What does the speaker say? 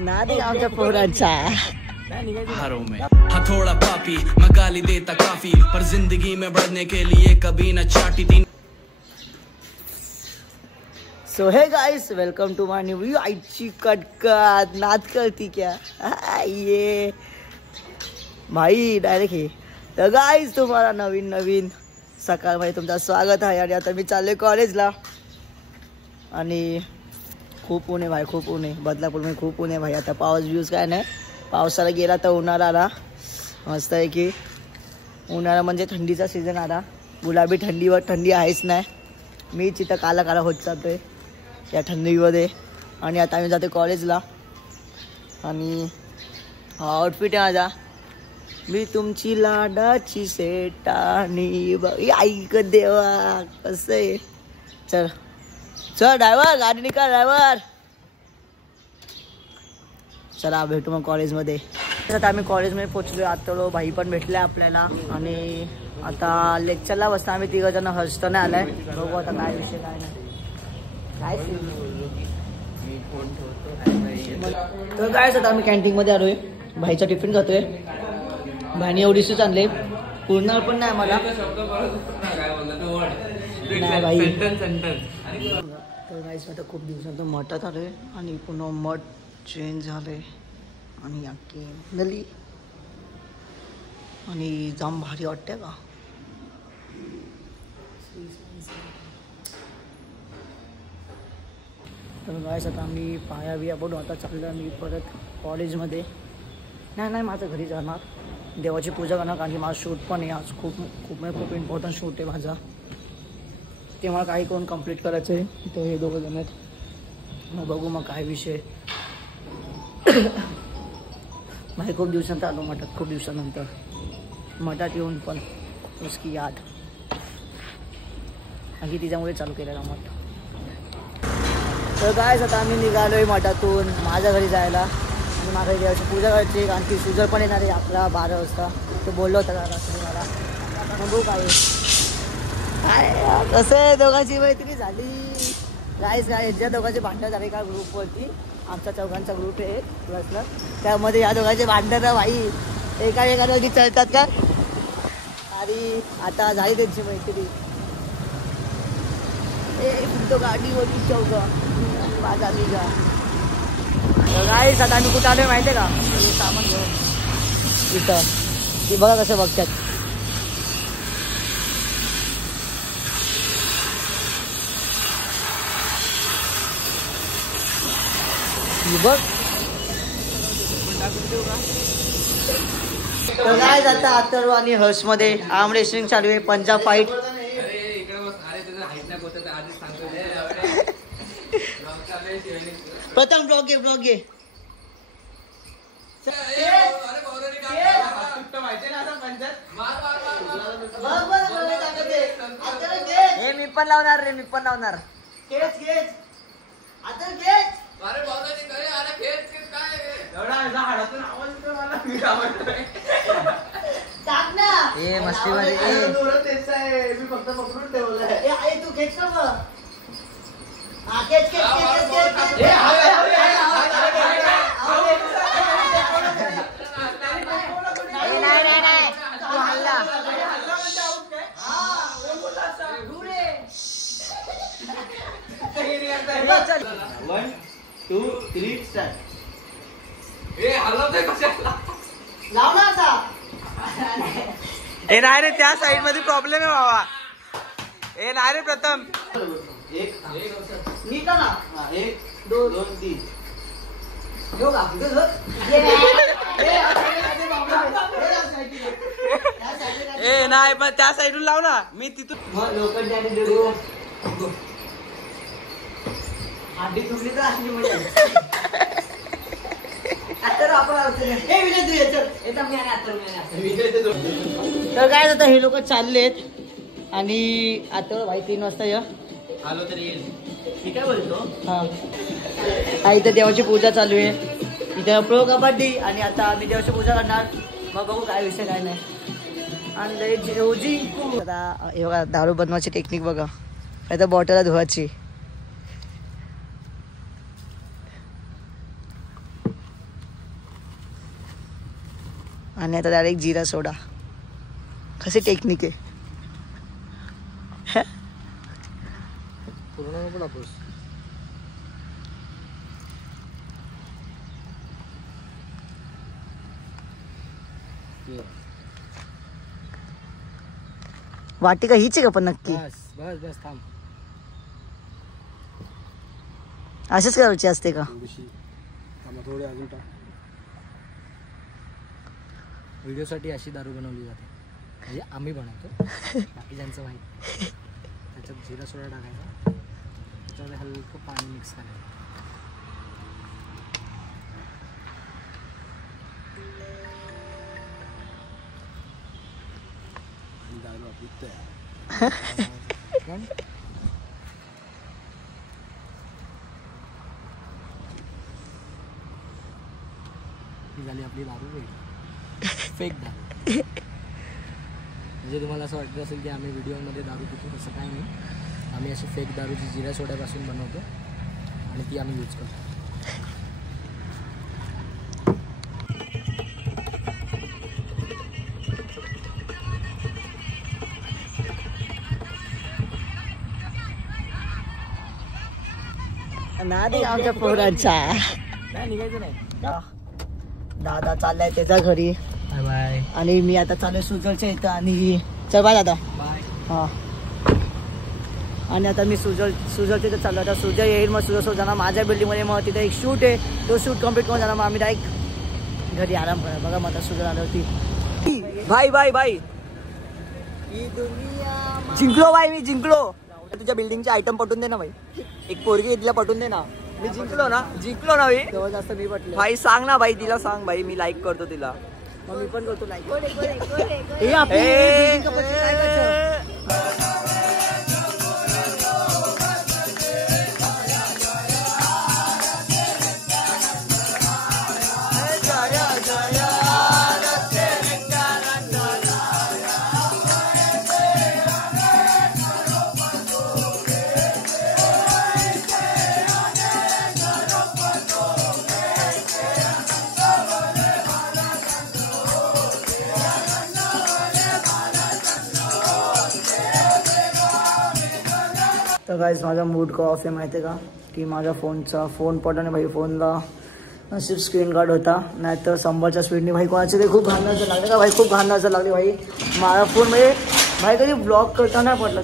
नादी आमच्या पोरांचा हथौड़ा पापी मैं गाली देता काफी पर जिंदगी में बढ़ने के लिए कभी न चाटी थी। So hey guys welcome to my new video. आईची कटकट नाद करती क्या ये भाई डायरेक्ट हे। तर गाइस तुम्हाला नवीन सकाळमध्ये तुमचं स्वागत आहे। आणि आता मी चालले कॉलेजला आणि खूप ऊन आहे भाई, खूप ऊन आहे बदलापूरमध्ये, खूप ऊन आहे भाई। आता पाऊस व्ह्यूज काय नाही, पावसाला गेला तर उन्हाळा आला मस्त आहे की। उन्हाळा म्हणजे थंडीचा सीझन आला, गुलाबी थंडीवर थंडी आहेच नाही। मीच इथं काला होत जातोय या थंडीमध्ये। आणि आता आम्ही जातो कॉलेजला आणि हा आउटफिट आहे माझा, मी तुमची लाडाची सेटानी ऐक देवा कसं आहे। चल चल ड्रायव्हर गाडी निकाल ड्रायव्हर, चला भेटू मग कॉलेजमध्ये। आता आम्ही कॉलेजमध्ये पोचलो, आता भाई पण भेटले आपल्याला। आणि आता लेक्चरला बसता आम्ही तिघ जण, हर्ष तर नाही आलाय, बघू आता काय विषय काय नाही काय। तर काय आता आम्ही कॅन्टीनमध्ये आलोय, भाईचा टिफिन खातोय। भाईने एवढीशीच आणले, पूर्ण पण नाही मला नाही भाई। तर गाईस आता खूप दिवसांतून मठात आलोय आणि पुन्हा मठ चेंज झाले आणि अख्खी नली आणि जाम भारी वाटते का। तर गाईस आता आम्ही पाया बिया पडून आता चाललो मी परत कॉलेजमध्ये। नाही माझं घरी जाणार, देवाची पूजा करणार, कारण की माझं शूट पण आहे आज, खूप इम्पॉर्टंट शूट आहे माझा, ते मला काही करून कंप्लीट करायचं आहे। इथं हे दोघं जण आहेत, मग बघू मग काय विषय। भाई खूप दिवसांतर आलो मठात, खूप दिवसानंतर मठात येऊन पण उसकी याद आणि तिच्यामुळे चालू केलेला मठ। तर काय आता आम्ही निघालोय मठातून माझ्या घरी जायला आणि माझ्या देवाची पूजा करायची, कारण की सुजर पण येणार आहे आपला 12 वाजता, तो बोललो होता मला। बघू काय कसं आहे, दोघांची मैत्री झाली गाईस। ज्या दोघांचे भांडणं झाले का ग्रुपवरती, आमचा चौघांचा ग्रुप आहे प्लसला, त्यामध्ये या दोघांचे भांडणं भाई एकावरती चढतात का। आणि आता झाली त्यांची मैत्री, तो गाडीवरती चौघा माझा निघा। गाईस आता आम्ही कुठं आलोय माहिती आहे का, सामान घेऊन इथं, ती बघा कसं बघतात। बघ तर काय जाता अथर्व आणि हर्ष मध्ये आर्म रेसलिंग चालू आहे, पंजाब फाईट। प्रथम ब्लॉग घे हे मी पण लावणार रे, मी पण लावणार। ए मस्ती मध्ये मी फक्त पकडून ठेवलंय, तू खेच का मग। ए नाही रे, त्या साइड मध्ये प्रॉब्लेम आहे बाबा। ए नाही रे प्रथम, एक ना 1 2 3 ए नाही पण त्या साईडून लाव ना, मी तिथून हाडी तुटली तर असली मजा। तर काय आता हे लोक चाललेत आणि आता भाई 3 वाजता आलो तर येईल, ठीक आहे बोलतो। हा इथं देवाची पूजा चालू आहे, इथे प्रो कबड्डी आणि आता आम्ही देवाची पूजा करणार, मग बघू काय विषय काय नाही। आणि जिंकू आता हे बघा, दारू बनवायची टेक्निक बघा, आता बॉटलला धुवायची। आणि आता डायरेक्ट जिरा सोडा. कशी टेक्निक आहे. पूर्ण नको टाकूस. वाटिका हीच आहे का पण नक्की? बस बस बस थांब. अशीच करायची असते का? थोडीशी थोडी अजून टाक. व्हिडिओसाठी अशी दारू बनवली जाते, म्हणजे आम्ही बनवतो, बाकी ज्यांचं माहिती. त्याच्यात जिरा सोडा टाकायचा, त्याच्यामध्ये हलकं पाणी मिक्स करायचं. आणि दारू आपली तयार. ही झाली आपली दारू वेगळी. फेक दारू. म्हणजे तुम्हाला असं वाटत असेल की आम्ही व्हिडिओमध्ये दारू पितो, तसं काही नाही. आम्ही अशी फेक दारू जी जिरा सोड्यापासून बनवतो आणि ती आम्ही यूज करतो. नादी आमच्या पोरांचा. नाही निघायचं नाही. दादा चाललाय त्याच्या घरी बाय बाय. आणि मी आता चालू सुजलच्या इथं. आणि चल बाय दादा. बाय. हा. आणि आता मी सुजलच्या इथं चाललो. आता सुजल येईल, मग सुजल जाणार माझ्या बिल्डिंगमध्ये. मग तिथे एक शूट आहे, तो शूट कम्प्लीट करून जाणार. मग आम्ही डायरेक्ट घरी आराम करा. बघा मग आता सुजल आली होती. भाई भाई भाई जिंकलो भाई, मी जिंकलो. तुझ्या बिल्डिंगचे आयटम पटवून दे ना भाई. एक पोरगी तिला पटवून दे ना. मी जिंकलो ना मी तेव्हा जास्त मी पटले. भाई. सांग ना भाई, तिला सांग भाई, मी लाईक करतो तिला. मग मी पण करतो लाईक. तर गाईज माझा मूड का ऑफ आहे माहिती आहे का, की माझ्या फोन पडला नाही भाई. फोनला नशीब स्क्रीन गार्ड होता, नाहीतर संभारच्या स्पीडने भाई कोणाचे ते खूप घालण्याचं लागले का भाई, खूप घालण्याचं लागले भाई. माझा फोन म्हणजे भाई कधी ब्लॉक करता नाही पडला.